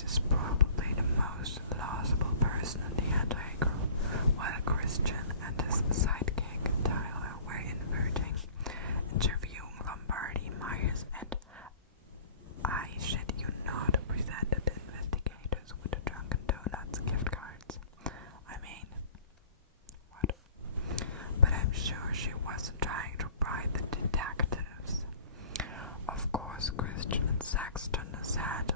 Chris is probably the most plausible person in the entire group, while Christian and his sidekick Tyler were interviewing Lombardi, Myers, and I shit you not, presented the investigators with the Dunkin' Donuts gift cards. I mean, what? But I'm sure she wasn't trying to bribe the detectives. Of course, Christian and Saxton said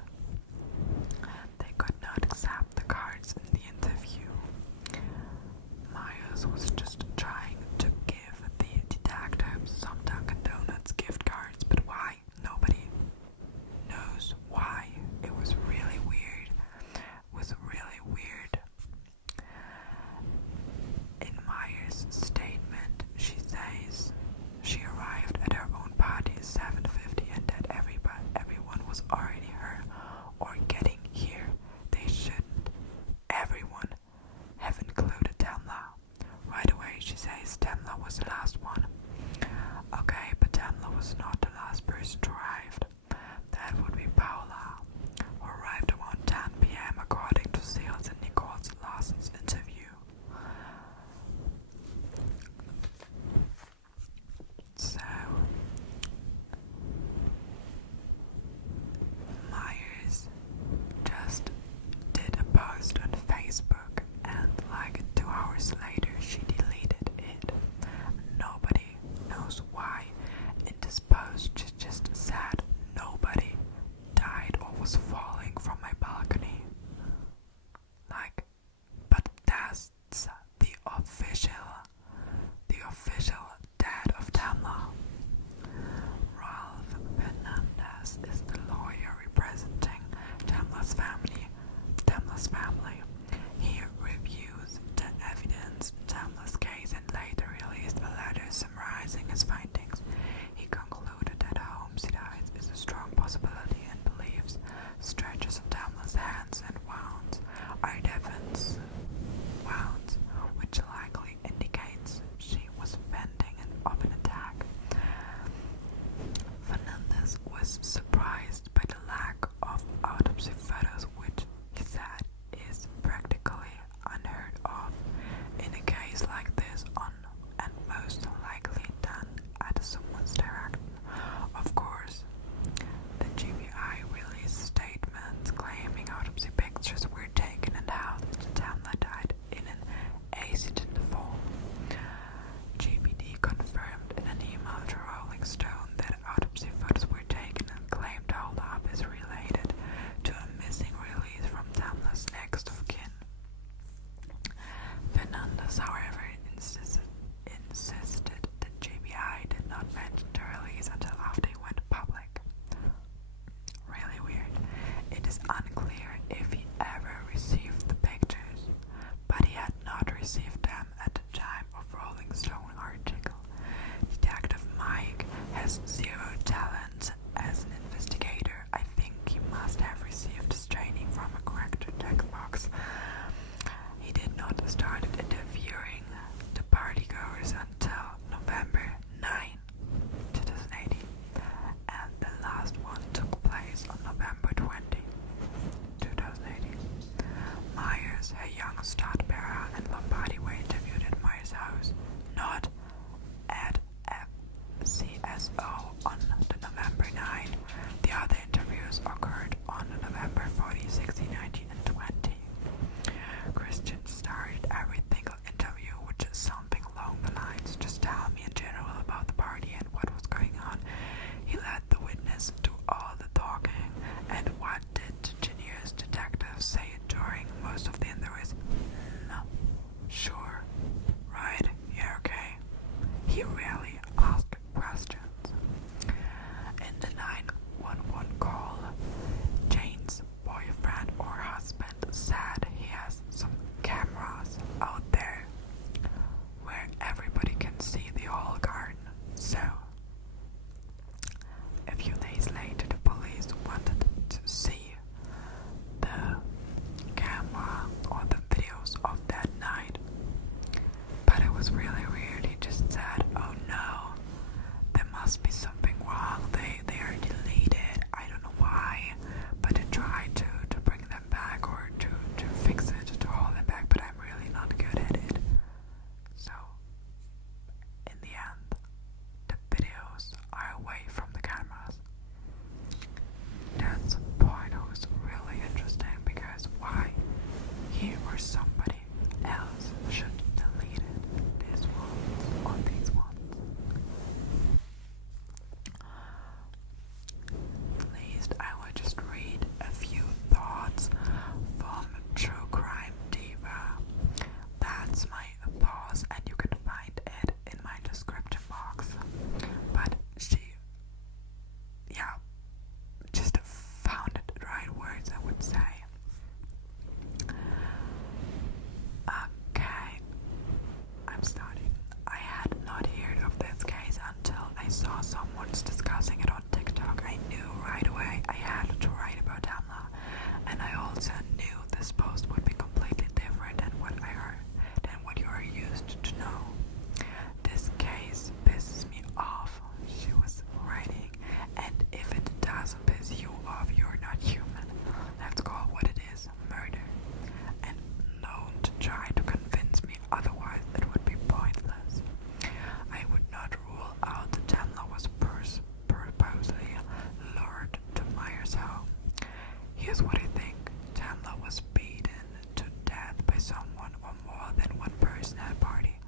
Here's what I think. Tamla was beaten to death by someone or more than one person at a party.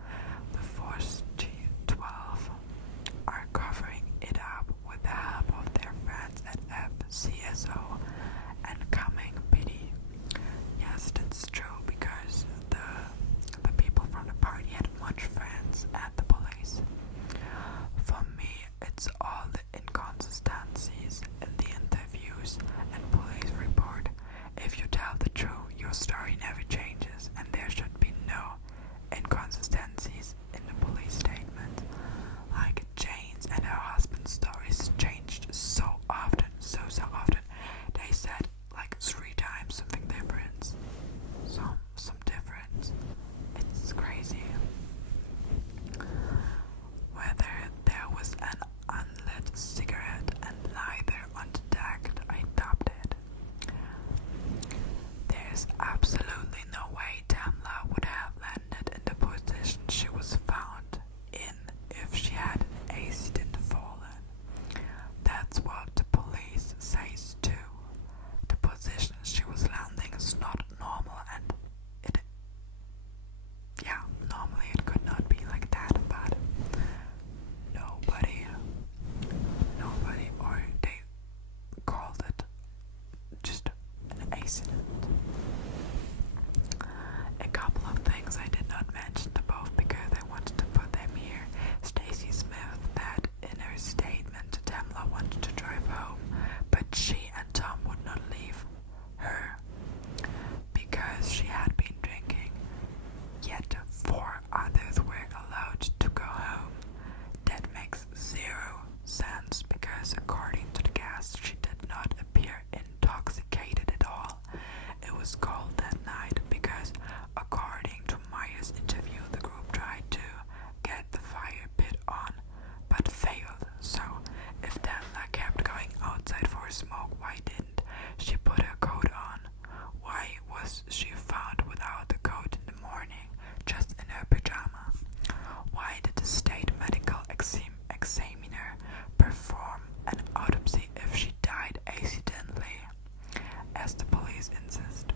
The Force G12 are covering it up with the help of their friends at FCSO and coming pity. Yes, that's true, because the people from the party had much friends at the police. For me, it's all the inconsistencies in the interviews and police report. If you tell the truth, your story never changes, and there should be no inconsistencies in the police statement. Like Jane's and her husband's stories changed so often, so often. They said like 3 times something different. Some difference. It's crazy. Whether there was an unlit cigarette and neither undetected, I doubt it. There's absolutely no way Tamla would have landed in the position she was found in if she had an accident fallen. That's what the police says too. The position she was landing is not normal, and normally it could not be like that, but nobody, or they called it just an accident. A couple of things I did not mention to both because I wanted to put them here. Stacy Smith said in her statement Tamla wanted to drive home, but she and Tom would not leave her because she had been drinking. Yet 4 others were allowed to go home. That makes 0 sense because according to the guests she did not appear intoxicated at all. It was cold that night because according to Maya's interview the group tried to get the fire pit on but failed. So if Tamla kept going outside for a smoke, why didn't she put her coat on? Why was she found without the coat in the morning, just in her pajama? Why did the state medical examiner perform an autopsy if she died accidentally, as the police insist?